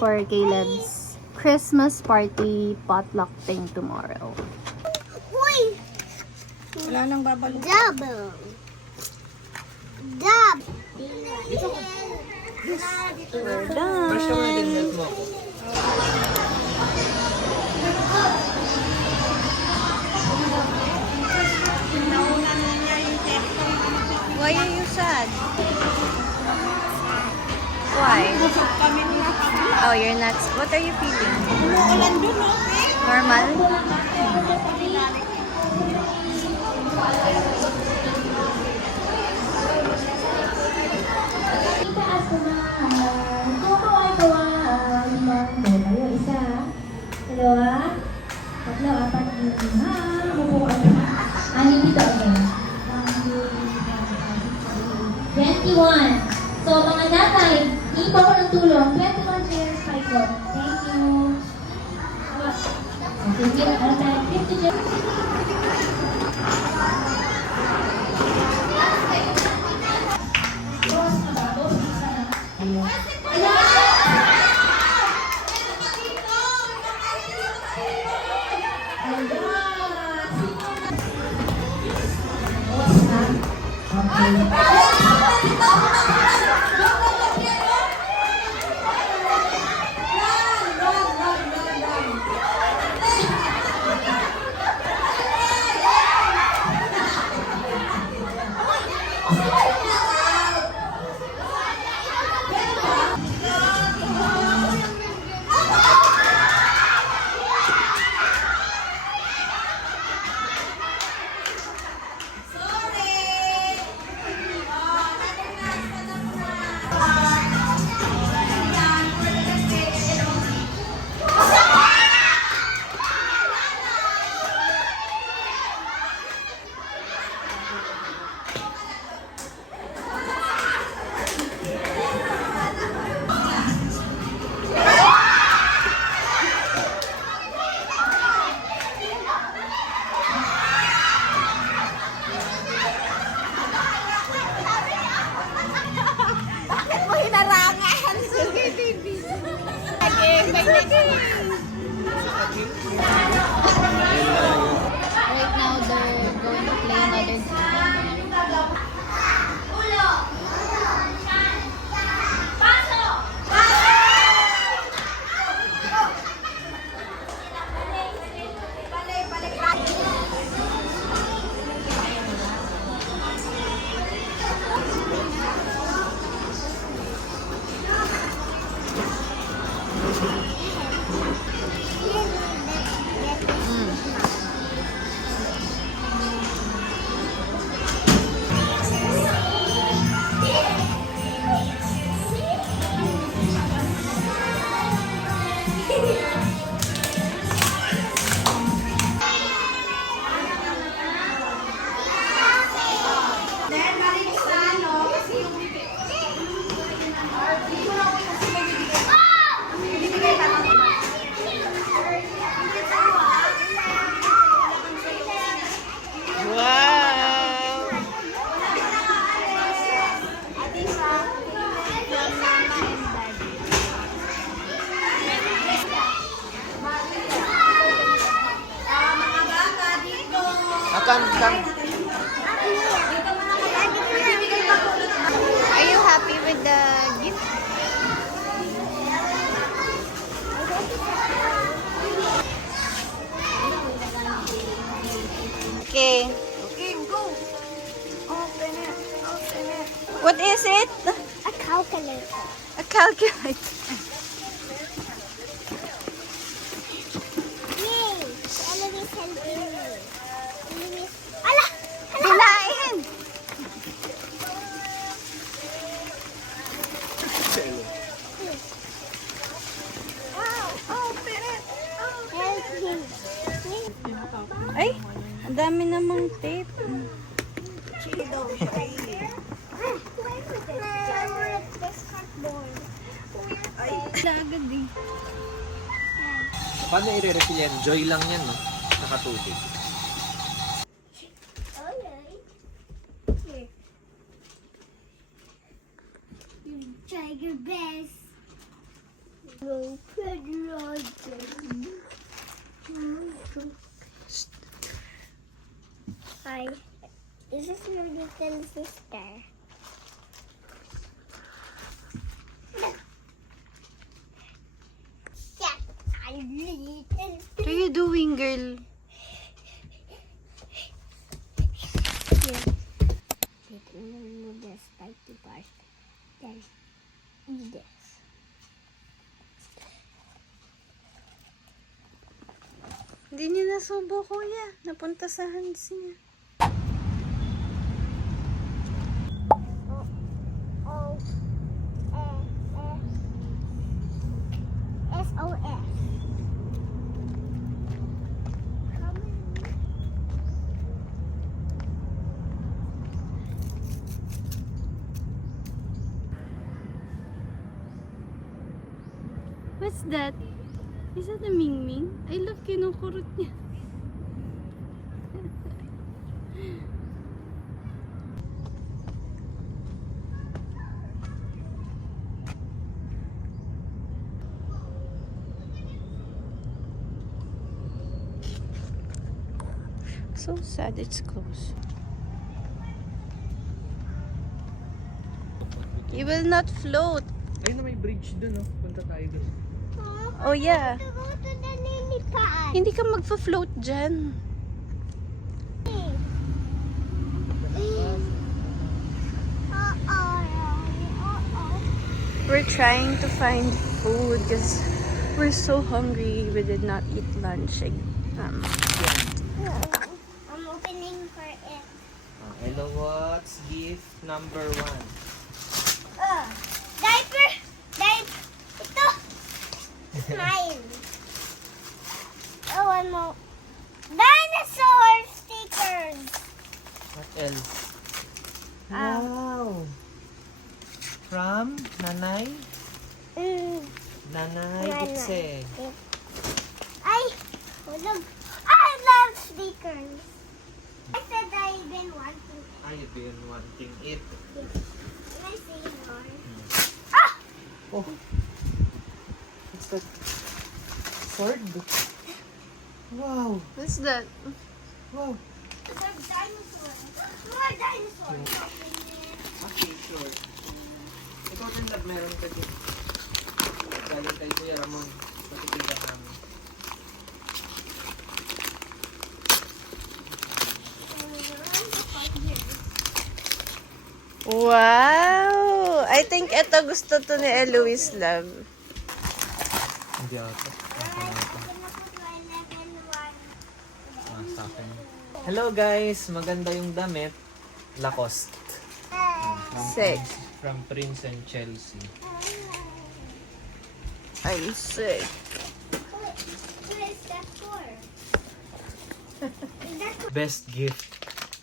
for Caleb's Christmas party potluck thing tomorrow. Uy! Wala nang babalo. Double. Double. We're done. Why are you sad? Why? Oh, you're not. What are you feeling? Umuulan dun, no? Normal? Itaas ko na. Tukawa-tuwa. Limang. Tayo, isa. Dalawa. Tatlo, apat, lima. Upo ka na. Anin dito, okay. 21. So, mga nanay, hindi pa ko ng tulong. 21 chairs, 5 po. Thank you. Thank you. Ano tayo? 50 chairs. Bakit mo hinarangan? Sige, baby. Sige, baby. Right now, they're going to play another game. Ulo. Pasok. Are you happy with the gift? Okay. Okay, go. Open it. Open it. What is it? A calculator. A calculator. Yay! Enemies helping me. Enemies. Ala! Hilain! Open it. Help me. Ay, ang dami namang tape. Chili daw siya. Ay, Agad eh. Paano i-refill yan? Joy lang yan, no? Nakatubig. Alright. Here. You try your best. Hi. This is your little sister. Yes, I little What are you doing, girl? Remove the spiky part. Then eat this. Hindi niya nasubo, kuya. Napunta sa hands niya. SOS. What's that? Is that a Mingming? I love kinukurot niya. So sad it's closed. You will not float. Ayun na may bridge dun, no? Punta tayo dun. Oh yeah. To go to the lily pad. Hindi ka magfa-float dyan. We're trying to find food because we're so hungry. We did not eat lunch. I'm opening for it. Hello, what's gift number 1? Diaper! Ito! It's mine. Oh, one more. Dinosaur stickers! What else? Wow! From Nanay? Mm. Nanay Nanay. Itse. Ay! Hulog. I love stickers. I said I've been wanting it. I've been wanting it. Can I see more? Oh! What's that? Sword? Wow! What's that? Wow! It's a dinosaur. More dinosaurs. Okay, sure. Ikaw din love, meron ka din. Galing kay Kuya Ramon. Matitigan namin. Wow! I think ito gusto to ni Eloise Love. Hindi ako. Sa akin. Hello guys! Maganda yung damit. Lacoste. Sick. From Prince and Chelsea. I'm sick. What is that for? Is that for? Best gift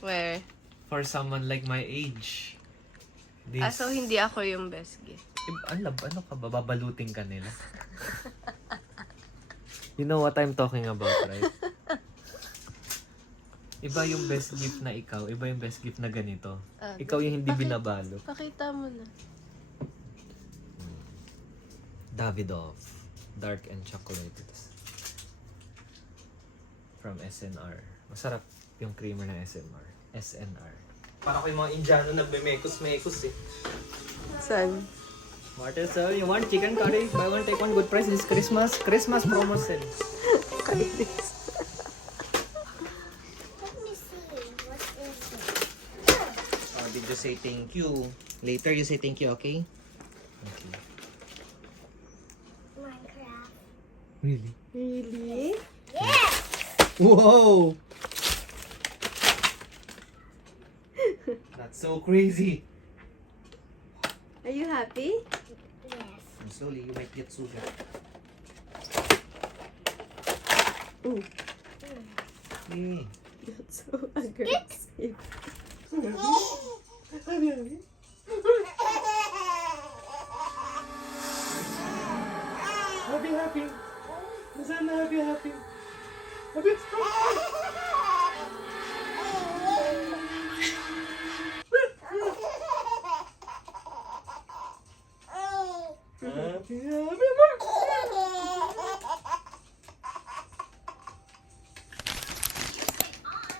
Where? for someone like my age. This. So hindi ako yung best gift. Ano ka ba? Babalutin ka nila? You know what I'm talking about, right? Iba yung best gift na ikaw, iba yung best gift na ganito. Ikaw yung hindi binabalot. Pakita mo na. Davidoff. Dark and chocolate. From SNR. Masarap yung creamer ng SNR. Para ko yung mga Indiano nagme-mekos-mekos eh. Saan? Water sir, you want chicken curry? Buy one take one, good price. This Christmas promotion. Let me see. What is it? Oh, did you say thank you? Later you say thank you, okay? Okay. Minecraft. Really? Really? Yes! Whoa! That's so crazy. Are you happy? Yes. And slowly you might get sugar. Ooh. Hey. That's so aggressive. Happy. Sana happy. Happy. Happy.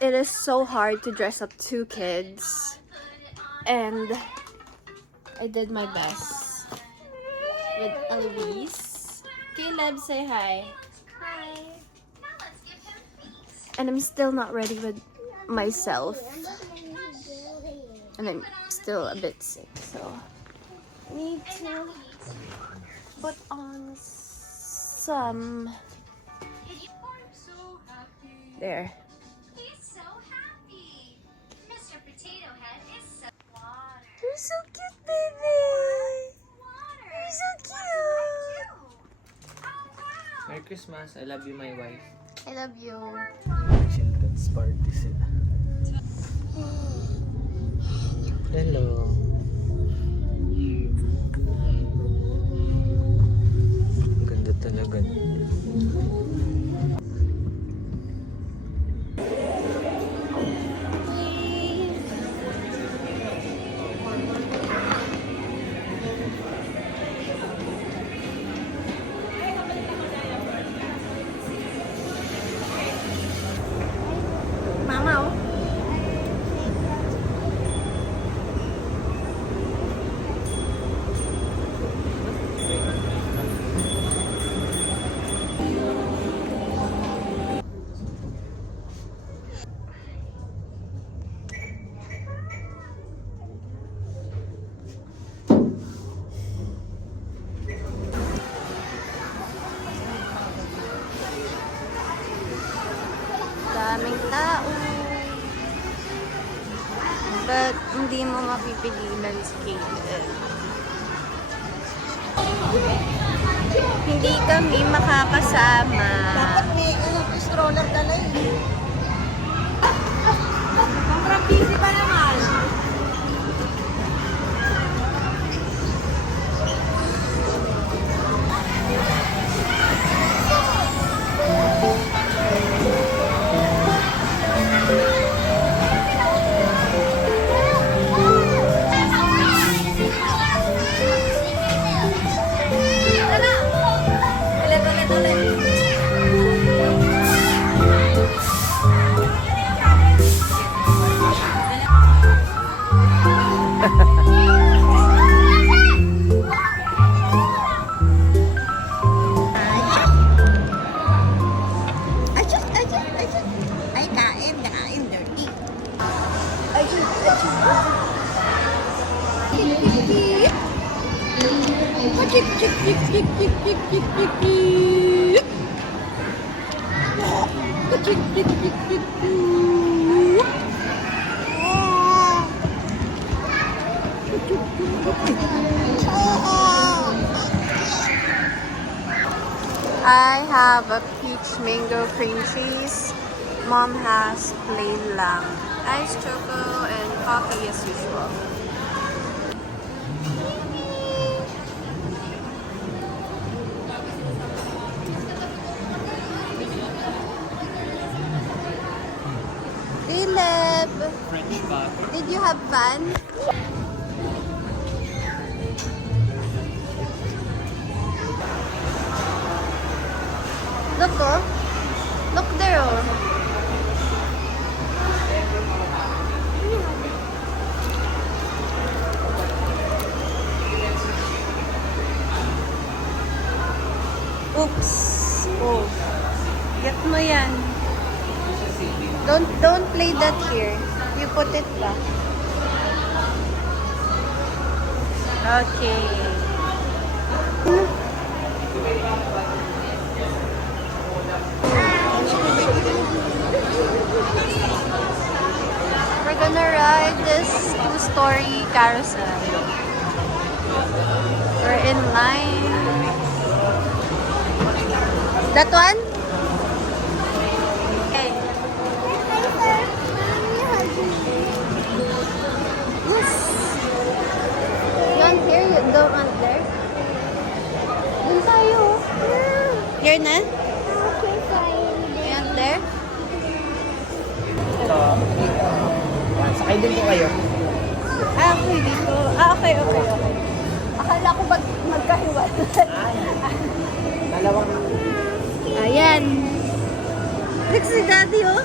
It is so hard to dress up 2 kids. And I did my best with Elise. Caleb, say hi. Hi. And I'm still not ready with myself. And I'm still a bit sick, so need to put on some. There. He's so happy. Mr. Potato Head is so water. You're so cute, baby. Water. You're so cute. Oh wow. Merry Christmas. I love you, my wife. I love you. Children's party sila. Hello. Ang ganda talaga. Mama, oh. Daming tao. But hindi mo mapipigilan si Caleb. Hindi kami makakasama. Dapat may stroller ka na eh. Sobrang busy pa naman. Ay, kain, dirty. I have a peach mango cream cheese. Mom has plain lamb. Iced choco and coffee as usual. Caleb, French butter. did you have fun? Look, oh. Look there, oh. Oops. Oh. Get mo yan. Don't play that here. You put it back. Okay. We're gonna ride this two-story carousel. We're in line. That one? Okay. Yes. You want here? You don't want there? Dun tayo. Here na? Okay, fine. You want there? So, sakay din po kayo. Ah, okay dito. Ah, okay. Akala ko ba't magkahiwalay? Dalawang Ayan. Look si Daddy, oh.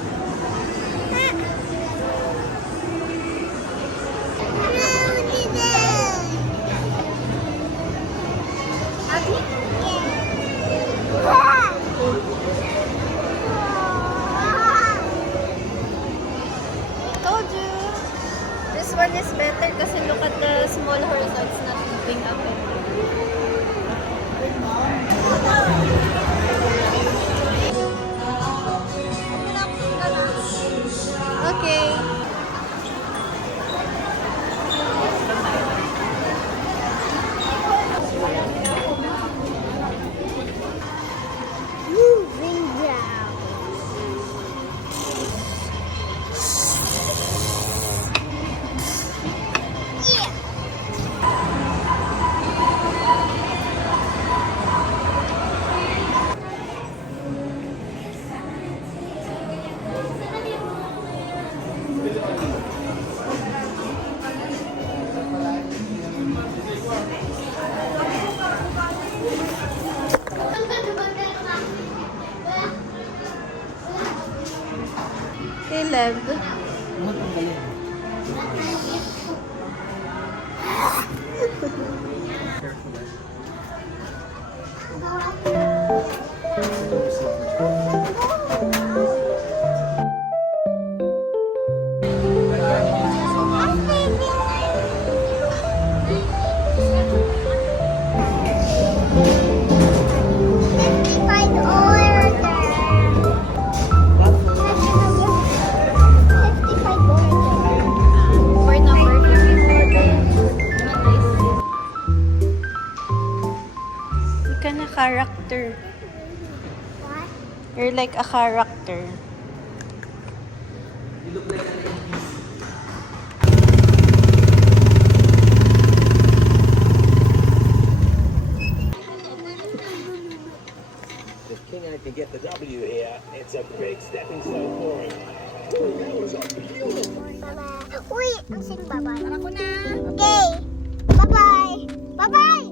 Caleb. Ano tanggalin? Careful eh. For number 54. You can a character. What? You're like a character. You look like an NPC. If King I can get the W here, it's a big stepping stone for him. That was a beautiful. Bye-bye. Uy, ang sing bye-bye. Para ko na. Okay. Bye-bye. Bye-bye.